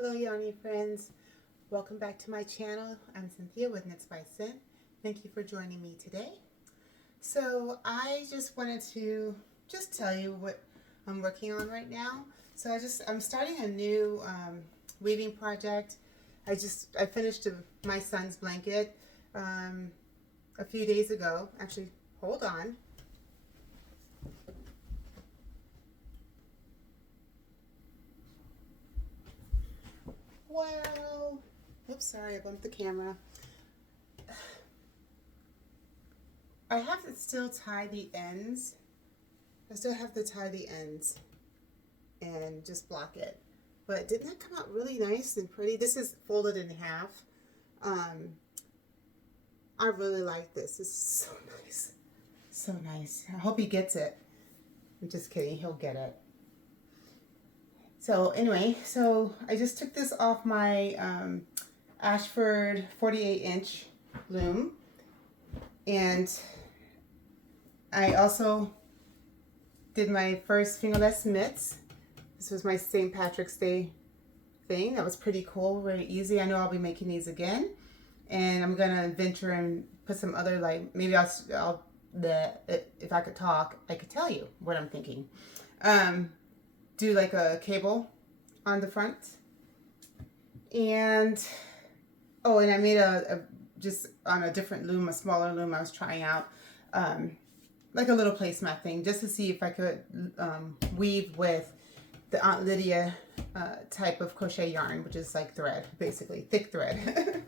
Hello Yarny friends, welcome back to my channel. I'm Cynthia with Knits by Cyn. Thank you for joining me today. So I just wanted to tell you what I'm working on right now. So I'm starting a new weaving project. I finished my son's blanket a few days ago. Actually, hold on. Well, oops, sorry, I bumped the camera. I have to still tie the ends. I still have to tie the ends and just block it. But didn't that come out really nice and pretty? This is folded in half. I really like this. This is so nice. So nice. I hope he gets it. I'm just kidding. He'll get it. So anyway, I just took this off my Ashford 48-inch loom. And I also did my first fingerless mitts. This was my St. Patrick's Day thing. That was pretty cool, very easy. I know I'll be making these again. And I'm gonna venture and put some other, like, maybe if I could talk, I could tell you what I'm thinking. Do like a cable on the front. And, oh, and I made just on a different loom, a smaller loom I was trying out, like a little placemat thing, just to see if I could weave with the Aunt Lydia type of crochet yarn, which is like thread, basically, thick thread.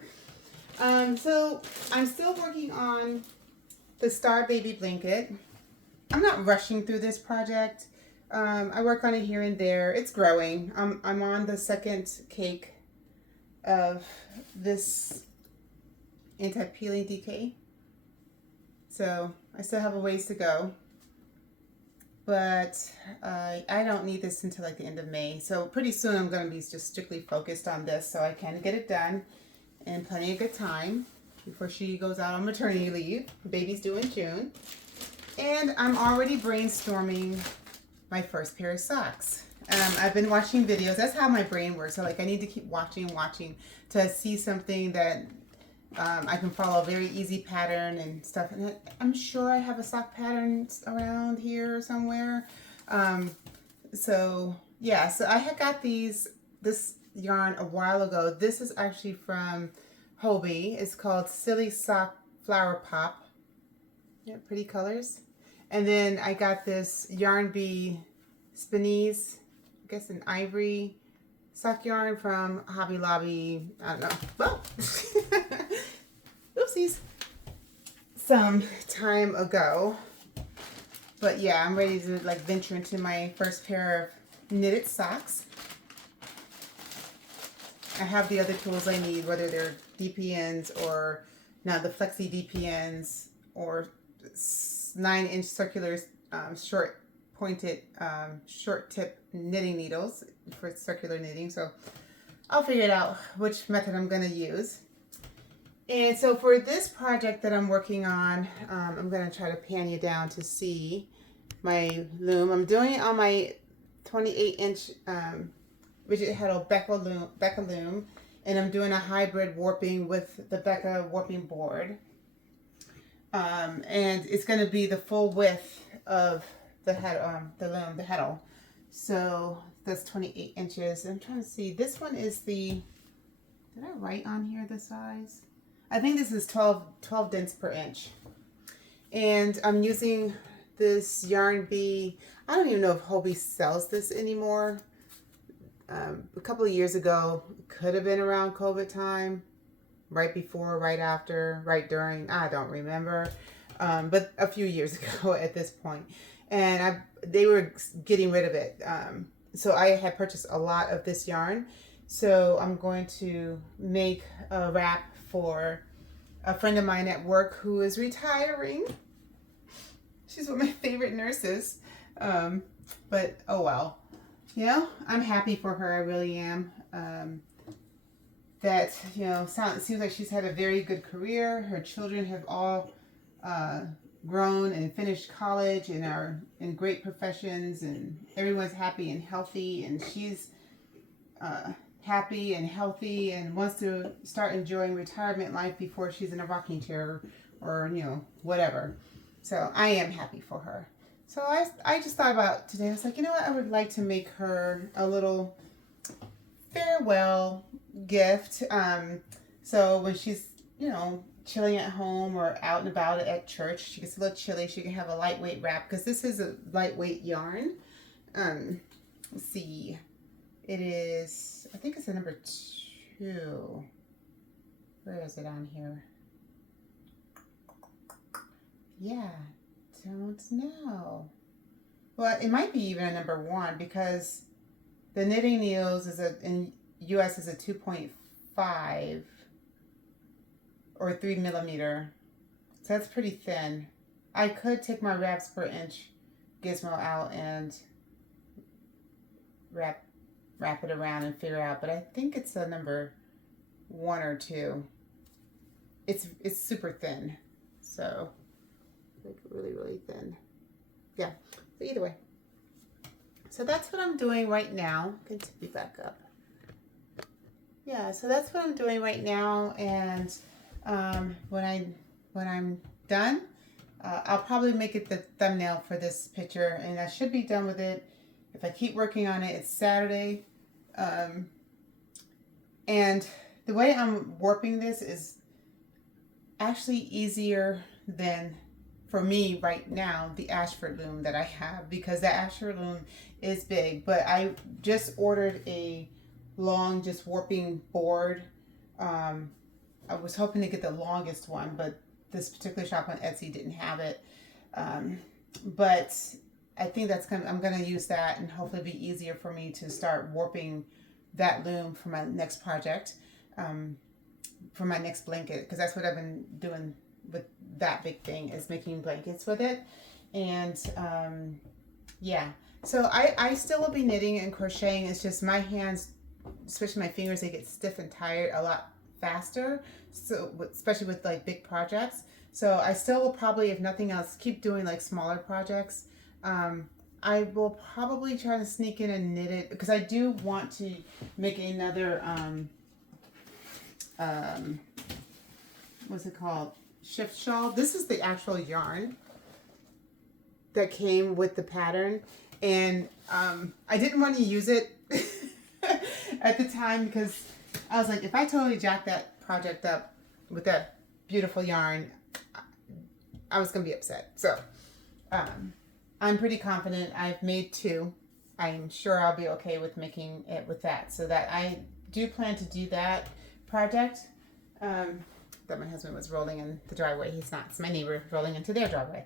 So I'm still working on the Star Baby blanket. I'm not rushing through this project. I work on it here and there. It's growing. I'm on the second cake of this anti-peeling DK. So I still have a ways to go. But I don't need this until like the end of May. So pretty soon I'm going to be just strictly focused on this so I can get it done in plenty of good time before she goes out on maternity leave. The baby's due in June. And I'm already brainstorming my first pair of socks. I've been watching videos. That's how my brain works. So like I need to keep watching to see something that I can follow, a very easy pattern and stuff. And I'm sure I have a sock pattern around here somewhere. So yeah, so I had got this yarn a while ago. This is actually from Hobie. It's called Silly Sock Flower Pop. Yeah, pretty colors. And then I got this Yarn Bee Spinneys, I guess an ivory sock yarn from Hobby Lobby. I don't know. Well, oopsies. Some time ago. But yeah, I'm ready to like venture into my first pair of knitted socks. I have the other tools I need, whether they're DPNs or now the Flexi DPNs or 9-inch circular short pointed short tip knitting needles for circular knitting. So I'll figure it out which method I'm going to use. And so for this project that I'm working on, I'm going to try to pan you down to see my loom. I'm doing it on my 28-inch rigid heddle Becca loom, and I'm doing a hybrid warping with the Becca warping board. And it's going to be the full width of the loom, the heddle. So that's 28 inches. I'm trying to see. This one is did I write on here the size? I think this is 12 dents per inch. And I'm using this Yarn Bee. I don't even know if Hobie sells this anymore. A couple of years ago, could have been around COVID time. Right before, right after, right during, I don't remember, but a few years ago at this point. And they were getting rid of it. So I had purchased a lot of this yarn. So I'm going to make a wrap for a friend of mine at work who is retiring. She's one of my favorite nurses. But oh well. You know, I'm happy for her, I really am. That, you know, it seems like she's had a very good career. Her children have all grown and finished college and are in great professions, and everyone's happy and healthy, and she's happy and healthy and wants to start enjoying retirement life before she's in a rocking chair or, you know, whatever. So I am happy for her. So I just thought about today. I was like, you know what? I would like to make her a little farewell gift. So when she's, you know, chilling at home or out and about at church, she gets a little chilly. She can have a lightweight wrap because this is a lightweight yarn. Let's see. It is, I think it's a number 2. Where is it on here? Yeah, don't know. Well, it might be even a number 1 because the knitting needles is in US is a 2.5 or 3 millimeter. So that's pretty thin. I could take my wraps per inch gizmo out and wrap it around and figure out, but I think it's a number 1 or 2. It's super thin, so like really thin. Yeah, but either way. So that's what I'm doing right now. I can tip you back up. Yeah, so that's what I'm doing right now, and when I'm done, I'll probably make it the thumbnail for this picture, and I should be done with it. If I keep working on it, it's Saturday. And the way I'm warping this is actually easier than, for me right now, the Ashford loom that I have, because the Ashford loom is big, but I just ordered a long just warping board. I was hoping to get the longest one, but this particular shop on Etsy didn't have it. But I think I'm gonna use that, and hopefully be easier for me to start warping that loom for my next project, for my next blanket, because that's what I've been doing with that big thing, is making blankets with it. And yeah, so I still will be knitting and crocheting. It's just my hands, especially my fingers, they get stiff and tired a lot faster, so especially with like big projects. So I still will probably, if nothing else, keep doing like smaller projects. I will probably try to sneak in and knit it, because I do want to make another what's it called, shift shawl. This is the actual yarn that came with the pattern, and I didn't want to use it at the time, because I was like, if I totally jack that project up with that beautiful yarn, I was gonna be upset. So I'm pretty confident. I've made 2. I'm sure I'll be okay with making it with that. So that I do plan to do that project. That my husband was rolling in the driveway. He's not. It's my neighbor rolling into their driveway.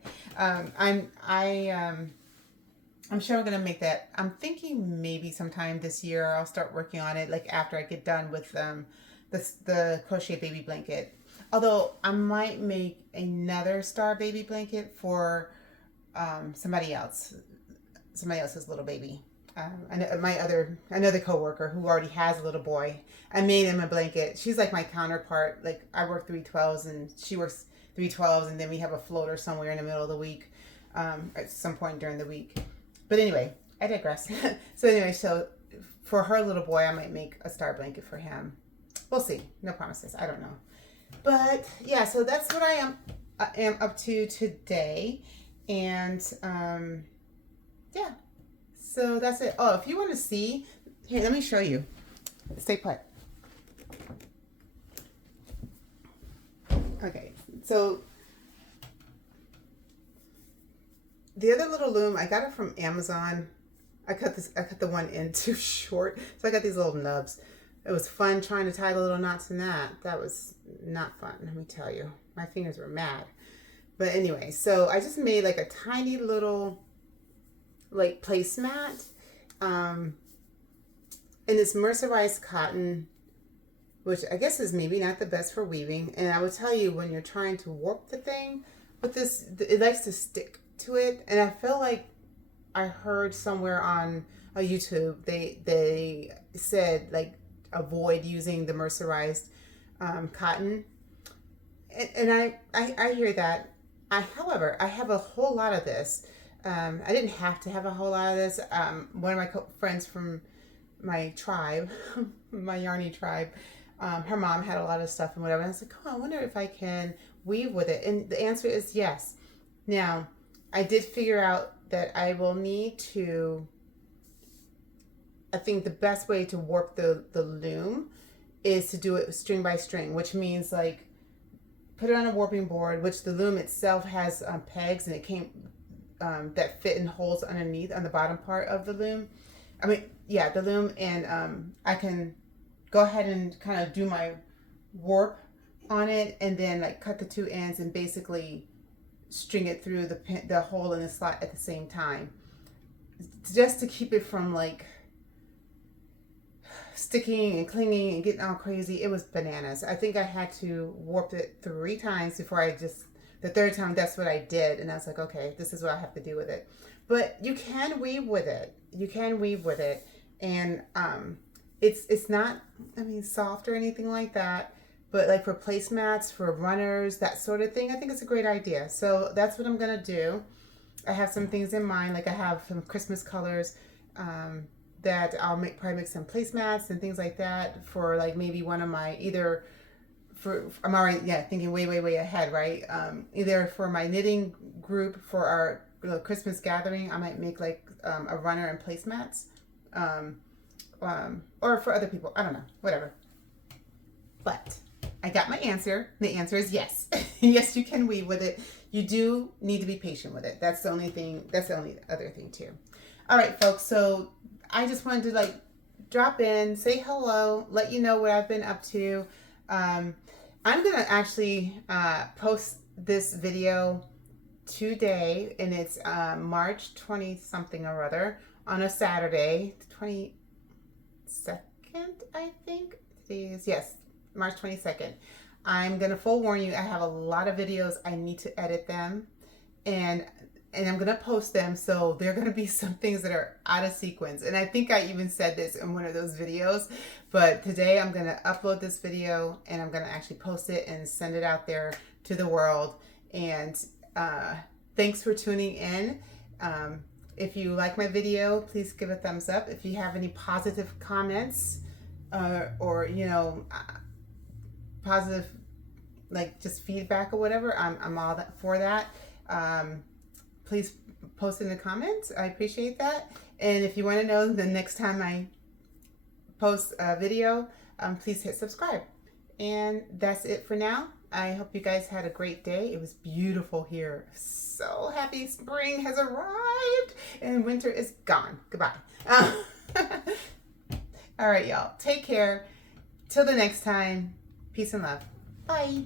I'm sure I'm gonna make that. I'm thinking maybe sometime this year I'll start working on it, like after I get done with the crochet baby blanket. Although I might make another star baby blanket for somebody else's little baby. Another coworker who already has a little boy. I made him a blanket. She's like my counterpart. Like I work 3/12s and she works 3/12s, and then we have a floater somewhere in the middle of the week, at some point during the week. But anyway, I digress. So for her little boy, I might make a star blanket for him. We'll see. No promises. I don't know. But yeah, so that's what I am up to today. And yeah, so that's it. Oh, if you want to see, here, let me show you. Stay put. Okay, so the other little loom, I got it from Amazon. I cut the one end too short, so I got these little nubs. It was fun trying to tie the little knots in that. That was not fun, let me tell you. My fingers were mad. But anyway, so I just made like a tiny little like placemat. And it's mercerized cotton, which I guess is maybe not the best for weaving. And I will tell you, when you're trying to warp the thing with this, it likes to stick to it. And I feel like I heard somewhere on a YouTube, they said like avoid using the mercerized cotton. And I hear that. However, I have a whole lot of this. I didn't have to have a whole lot of this. One of my friends from my tribe, my yarny tribe, her mom had a lot of stuff and whatever. And I was like, oh, I wonder if I can weave with it. And the answer is yes. Now, I did figure out that I will need to, I think the best way to warp the loom is to do it string by string, which means like put it on a warping board, which the loom itself has pegs, and it came that fit in holes underneath on the bottom part of the loom. I mean, yeah, the loom, and I can go ahead and kind of do my warp on it, and then like cut the two ends and basically string it through the hole in the slot at the same time, just to keep it from like sticking and clinging and getting all crazy. It was bananas. I think I had to warp it 3 times before the third time, that's what I did. And I was like, okay, this is what I have to do with it. But you can weave with it. You can weave with it. And it's not, I mean, soft or anything like that. But like for placemats, for runners, that sort of thing, I think it's a great idea. So that's what I'm going to do. I have some things in mind. Like I have some Christmas colors that I'll probably make some placemats and things like that for like maybe one of my I'm already thinking way ahead, right? Either for my knitting group for our Christmas gathering, I might make like a runner and placemats, or for other people, I don't know, whatever. But I got my answer. The answer is yes. Yes, you can weave with it. You do need to be patient with it. That's the only thing. That's the only other thing too. All right, folks. So I just wanted to like drop in, say hello, let you know what I've been up to. I'm going to actually post this video today, and it's March 20 something or other on a Saturday, 22nd, I think. Yes, March 22nd. I'm going to full warn you, I have a lot of videos. I need to edit them, and I'm going to post them, so there are going to be some things that are out of sequence. And I think I even said this in one of those videos, but today I'm going to upload this video, and I'm going to actually post it and send it out there to the world. And thanks for tuning in. If you like my video, please give a thumbs up. If you have any positive comments or positive, like just feedback or whatever, I'm all for that. Please post in the comments. I appreciate that. And if you want to know the next time I post a video, please hit subscribe. And that's it for now. I hope you guys had a great day. It was beautiful here. So happy spring has arrived and winter is gone. Goodbye. All right, y'all. Take care. Till the next time. Peace and love. Bye.